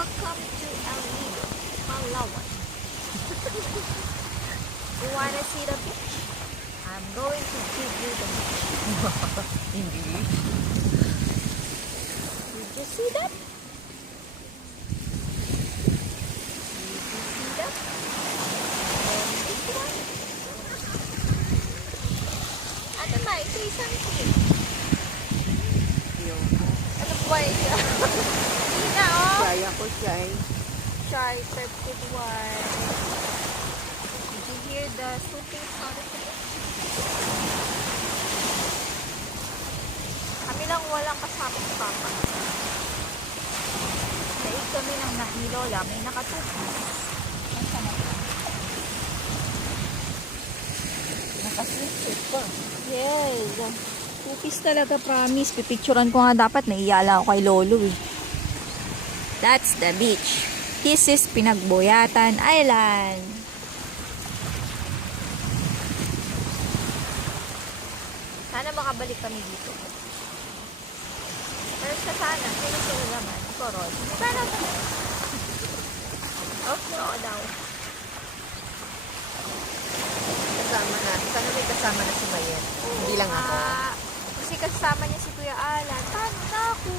Welcome to El Nido, Palawan. You wanna see the beach? I'm going to give you the beach. English. Did you see that? Ano ba? Ito isang team. Ano ba ito? Hindi na, oh. Shy ako, shy. Shy, perfect one. Did you hear the shooting sound of it? Kami lang walang kasama si Papa. Daig kami ng ni Lola, may nakatupis. Nakasipsip pa. Yes. Tupis talaga, promise. Pipicturan ko nga dapat. Naiyala ako kay Lolo eh. That's the beach. This is Pinagboyatan Island. Sana makabalik kami dito. Pero sa sana, sila naman. Iko, Rod. Sana kami. Oh, oo daw. Kasama na. Sana may kasama na si Mayen. Hindi lang ako. Kasi kasama niya si Kuya Alan. Paano na ako?